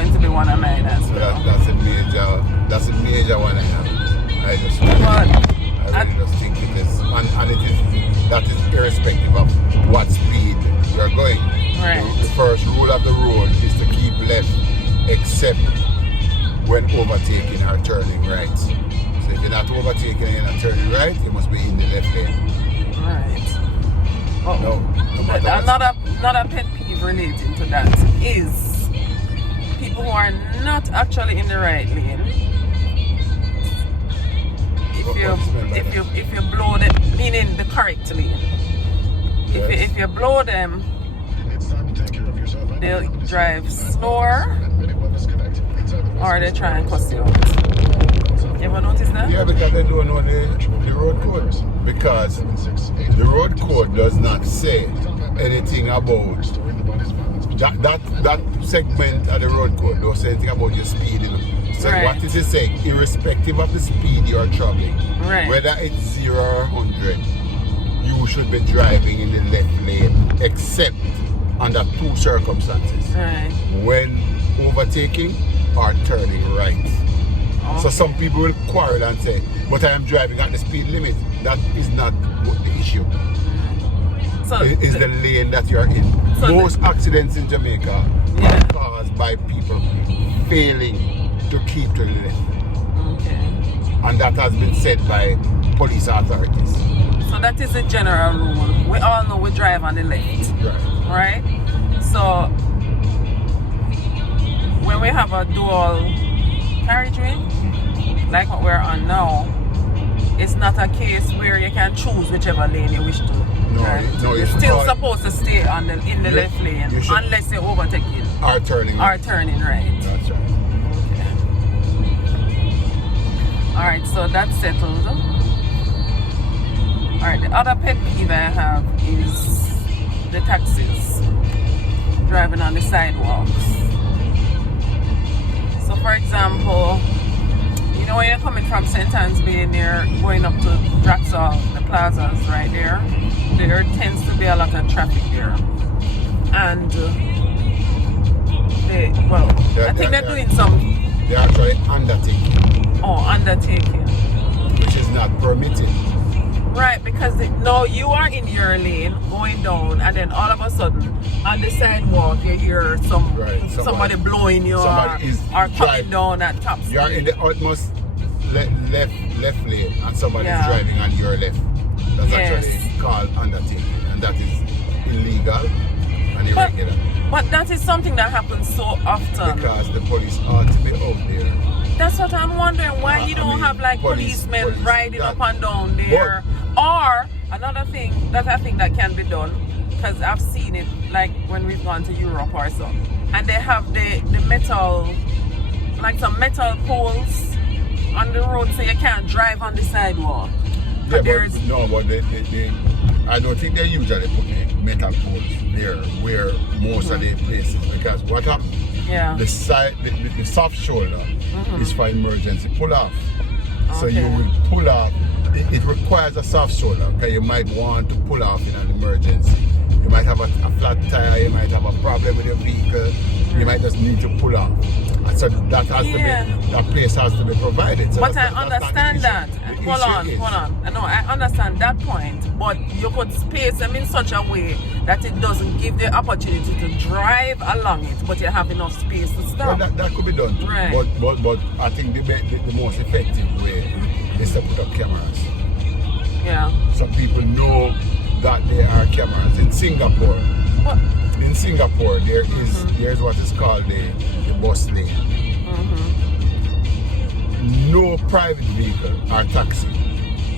going to be one of mine as well. That's a major one I have. I just think it is, and that is irrespective of what speed you're going. Right. The first rule of the road is to keep left, except when overtaking or turning right. So if you're not overtaking and you're not turning right, you must be in the left lane. Right. Oh, no another pet peeve relating to that is people who are not actually in the right lane. If you blow them, meaning the correct lane. If you blow them, they'll drive slower or they try and cuss you out. You ever notice that? Yeah, because they don't know the road code. Because the road code does not say anything about that segment of the road code. Don't say anything about your speed. So right. What is it saying? Irrespective of the speed you are traveling, right. Whether it's 0 or 100, you should be driving in the left lane, except under 2 circumstances. Right. When overtaking or turning right. Okay. So some people will quarrel and say, but I am driving at the speed limit. That is not the issue. So it's the lane that you're in. So most accidents in Jamaica are caused by people failing to keep to the left. Okay. And that has been said by police authorities. So that is a general rule. We all know we drive on the left. Right? So when we have a dual carriageway, like what we're on now, it's not a case where you can choose whichever lane you wish to. No, you're still supposed to stay in the left lane unless you're overtaking. Or turning right. That's right. Okay. Alright, so that's settled. Alright, the other pet peeve I have is the taxis driving on the sidewalks. So for example, you know when you're coming from St. Anne's Bay and you're going up to Draxall, the plazas right there tends to be a lot of traffic there. And I think they're doing some... They're actually undertaking. Oh, undertaking. Which is not permitted. Right, because now you are in your lane going down, and then all of a sudden on the sidewalk you hear somebody blowing you or coming down at top speed. You're in the utmost left lane and somebody's driving on your left. That's actually called undertaking, and that is illegal and irregular. But that is something that happens so often. Because the police ought to be out there. That's what I'm wondering, why you don't have like policemen riding up and down there. Or another thing that I think that can be done, because I've seen it like when we've gone to Europe or so, and they have the metal, like some metal poles on the road so you can't drive on the sidewalk. Yeah, but I don't think they usually put the metal poles there where most of the places, because what happens? Yeah. The soft shoulder is for emergency pull off. Okay. So you will pull off. It requires a soft shoulder because you might want to pull off in an emergency. You might have a flat tire, you might have a problem with your vehicle, you might just need to pull off. And so that has to be, that place has to be provided. So but I understand that. Hold on. No, I understand that point, but you could space them in such a way that it doesn't give the opportunity to drive along it, but you have enough space to stop. Well, that could be done. Right. But I think the most effective way is to put up cameras. Yeah. So people know that there are cameras. In Singapore, there's what is called the bus lane. No private vehicle or taxi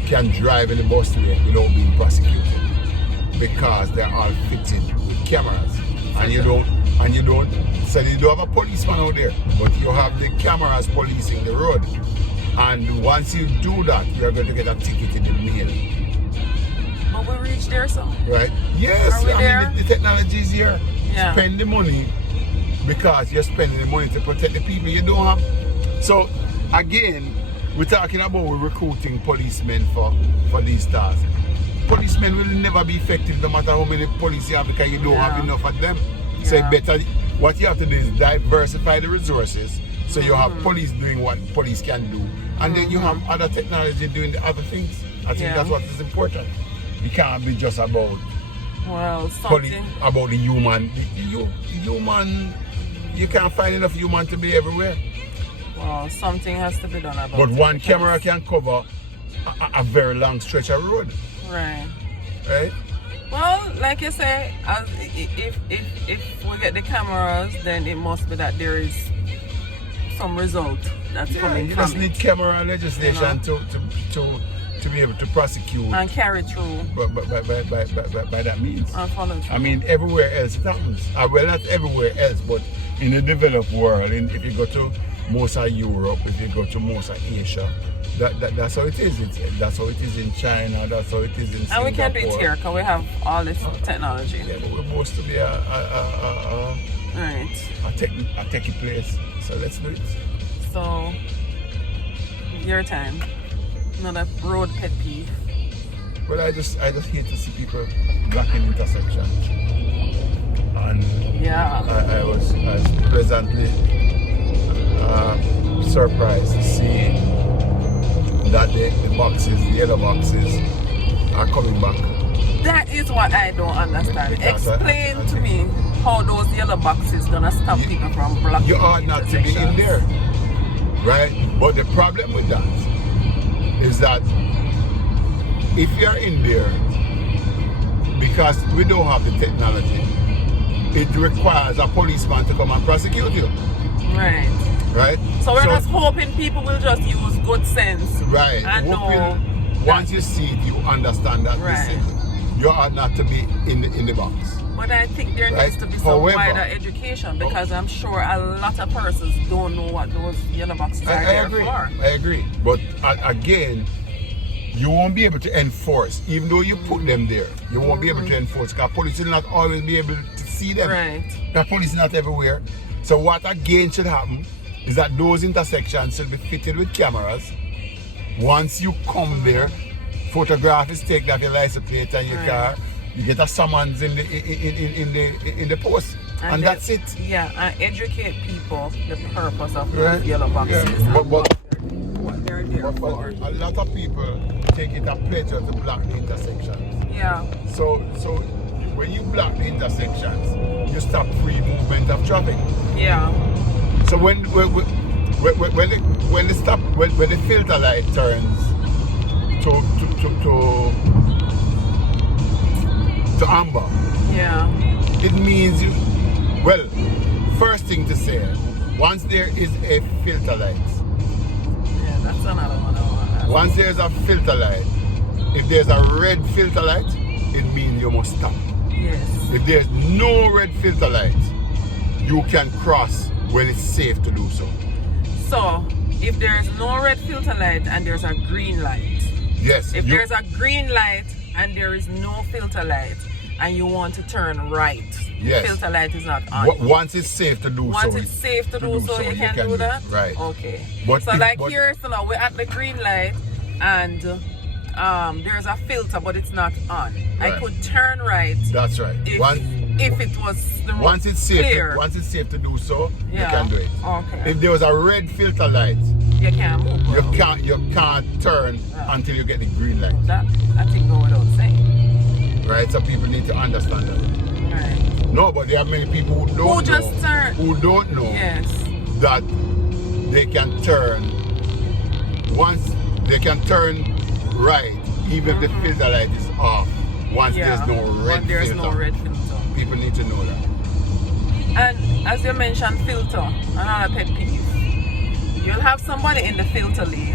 can drive in the bus lane without being prosecuted, because they're all fitted with cameras. And you don't so you don't have a policeman out there, but you have the cameras policing the road. And once you do that, you're going to get a ticket in the mail. But we reach there, so? Right? Yes, I mean the technology is here. Yeah. Spend the money because you're spending the money to protect the people you don't have. So again, we're talking about recruiting policemen for these tasks. Policemen will never be effective no matter how many police you have, because you don't have enough of them. So what you have to do is diversify the resources. So you have police doing what police can do, and then you have other technology doing the other things. I think that's what is important. It can't be just about something about the human. Human, you can't find enough human to be everywhere. Well, something has to be done about it. But one camera can cover a very long stretch of road. Right. Right? Well, like you say, if we get the cameras, then it must be that there is some result that's coming you from just need camera legislation to be able to prosecute and carry through by that means. And follow through. I mean, everywhere else it happens. Well, not everywhere else, but in the developed world, if you go to most of Europe, if you go to most of Asia, that's how it is. That's how it is in China. That's how it is in Singapore. And we can do it here because we have all this technology. Yeah, but we're supposed to be a techie place. So let's do it. So, your time. Another road pet peeve. Well, I just hate to see people blocking intersections. And I was pleasantly surprised to see that the boxes, the yellow boxes, are coming back. That is what I don't understand. Explain to me how those yellow boxes gonna stop people from blocking. You ought not to be in there, right? But the problem with that is that if you're in there, because we don't have the technology, it requires a policeman to come and prosecute you. Right. Right? So we're just hoping people will just use good sense. Right. And once you see it, you understand that you ought not to be in the box. But I think there needs to be some wider education, because I'm sure a lot of persons don't know what those yellow boxes are there for. I agree. But again, you won't be able to enforce, even though you put them there. You won't be able to enforce because police will not always be able to see them. Right. The police is not everywhere. So what again should happen is that those intersections should be fitted with cameras. Once you come there, photograph is taken of your license plate and your car. You get a summons in the post, and that's it. Yeah, and educate people the purpose of those yellow boxes. Yeah. But what they're there for. A lot of people take it a pleasure to block the intersections. Yeah. So when you block the intersections, you stop free movement of traffic. Yeah. So when the filter light turns to amber, it means first thing to say, once there is a filter light, that's another one. Once there's a filter light, if there's a red filter light, it means you must stop. Yes. If there's no red filter light, you can cross when it's safe to do so. So, if there's no red filter light and there's a green light, yes. If there's a green light and there is no filter light and you want to turn right, the filter light is not on. Once it's safe to do so. Once it's safe to do so, you can do that? Right. Okay. But here, so now we're at the green light and there's a filter but it's not on. Right. I could turn right. That's right. If it was the road once it's safe clear. Once it's safe to do so, you can do it. Okay. If there was a red filter light, you can't move. You can't turn until you get the green light. That I think go without saying. Right, so people need to understand that. Right. No, but there are many people who don't know that they can turn right even if the filter light is off. Once there's no red filter. People need to know that. And as you mentioned, filter, another pet peeve. You'll have somebody in the filter lane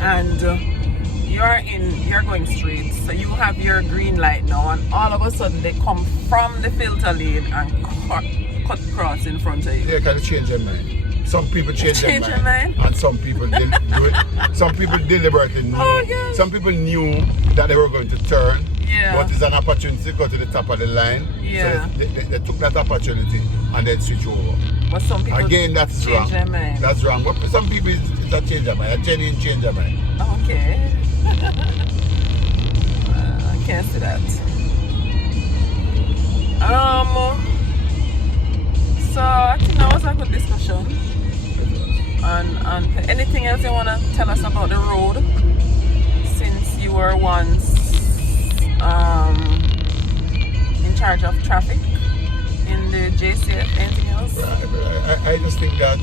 and you're going straight, so you have your green light now, and all of a sudden they come from the filter lane and cut across in front of you. Yeah, can change their mind. Some people change their mind, and some people do it. Some people deliberately knew. Some people knew that they were going to turn. Yeah. But it's an opportunity to go to the top of the line. Yeah. So they took that opportunity and then switch over. But some people that's wrong. Their mind. That's wrong. But some people it's a change their mind. A genuine change their mind. Okay. I can't see that. So I think that was a good discussion. And anything else you want to tell us about the road? Since you were once in charge of traffic in the JCF, anything else? Right. I just think that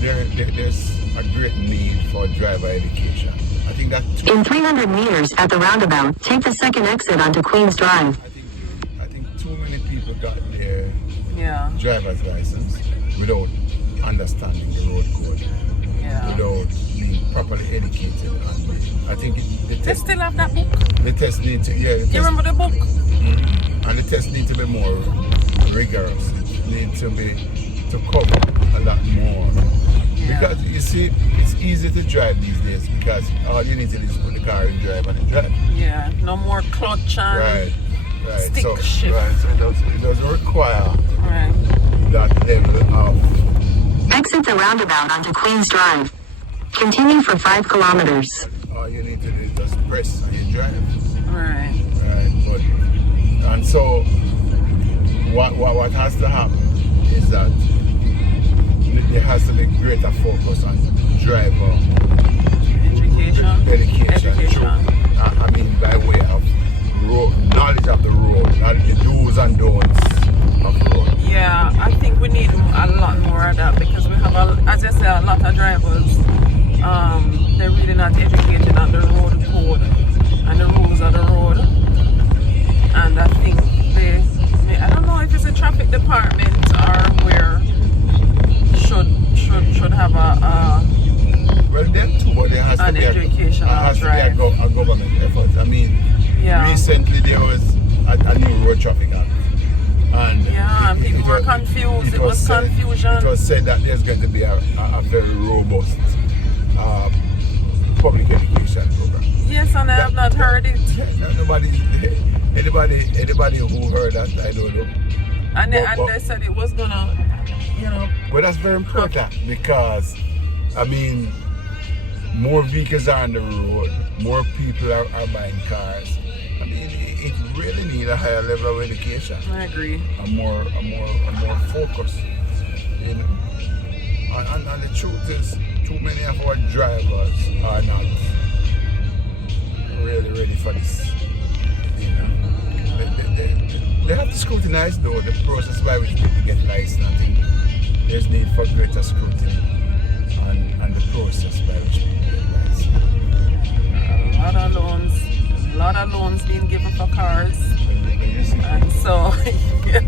there's a great need for driver education. I think that in 300 meters at the roundabout, take the second exit onto Queens Drive. I think too many people got their driver's license without understanding the road code, without being properly educated. And I think they still have that book. The test need to you remember the book? And the test need to be more rigorous. It need to cover a lot more. Because you see, it's easy to drive these days because all you need to do is put the car in drive and drive. Yeah, no more clutch and stick shift. Right, so it doesn't require that level of... Exit the roundabout onto Queens Drive. Continue for 5 kilometers. All you need to do is just press and you drive. Right. And so what has to happen is that there has to be greater focus on driver education. I mean, by way of knowledge of the road, the do's and don'ts of the road. Yeah, I think we need a lot more of that because we have, as I said, a lot of drivers. They're really not educated on the road code and the rules of the road. And I think I don't know if it's a traffic department or where should have well, them too, but there has to be a government effort. I mean, recently there was a new road traffic act, and people were confused. It was confusion. It was said that there's going to be a very robust public education program. Yes, and I have not heard it. Anybody who heard that, I don't know. And they said it was gonna, But that's very important because, I mean, more vehicles are on the road, more people are buying cars. I mean, it really needs a higher level of education. I agree. A more focus. And the truth is, too many of our drivers are not really ready for this. They have to scrutinize though the process by which people get licensed. I think there's need for greater scrutiny and the process by which people get licensed. A lot of loans being given for cars. And so you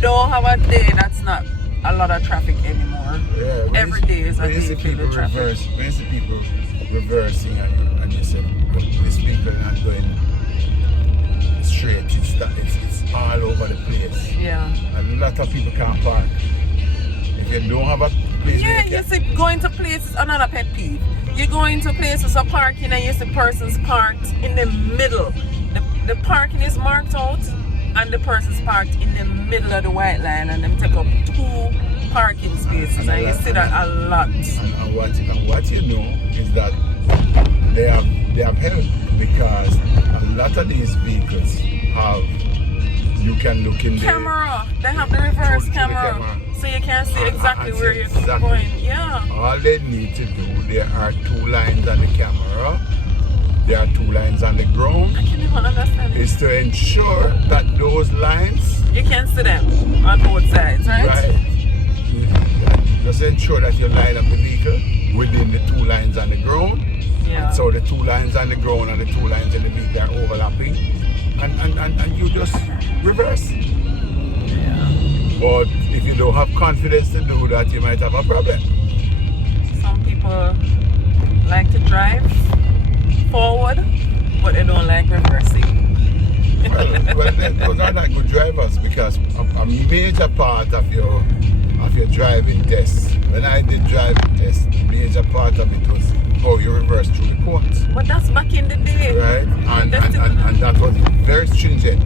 don't have a day that's not a lot of traffic anymore. Every day is a day filled with traffic. When you see people reversing and you say, these people are not going straight, it's all over the place. Yeah. And a lot of people can't park. If you don't have a place, you see, going to places, another pet peeve. You go into places of parking and you see persons parked in the middle. The parking is marked out and the person's parked in the middle of the white line and them take up 2 parking spaces and you see that a lot. And what you know is that they have help because a lot of these vehicles have, you can look in the camera. They have the reverse camera. So you can see exactly where you're going. Yeah. All they need to do, there are 2 lines on the camera, there are 2 lines on the ground. I can't even understand it. Is to ensure that those lines, you can see them on both sides, right? Just ensure that you line up the vehicle within the 2 lines on the ground. Yeah. And so the 2 lines on the ground and the 2 lines in the vehicle are overlapping. And you just reverse. Yeah. But if you don't have confidence to do that, you might have a problem. Some people like to drive forward, but they don't like reversing. well those are not good drivers because a major part of your driving test, when I did driving test, a major part of it was how you reverse through the cones. But that's back in the day. Right? And that was very stringent.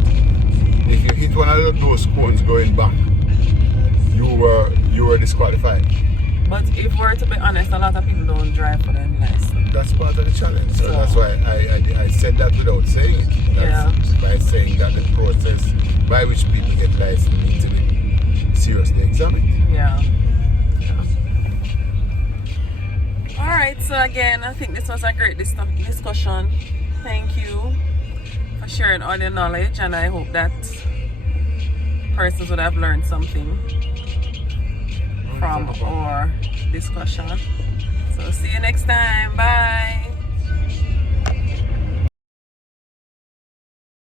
If you hit one of those cones going back, you were disqualified. But if we're to be honest, a lot of people don't drive for them license. That's part of the challenge. So that's why I said that without saying it. By saying that the process by which people get licensed needs to be seriously examined. Yeah. All right, so again, I think this was a great discussion. Thank you for sharing all your knowledge, and I hope that persons would have learned something from our discussion. So see you next time. Bye.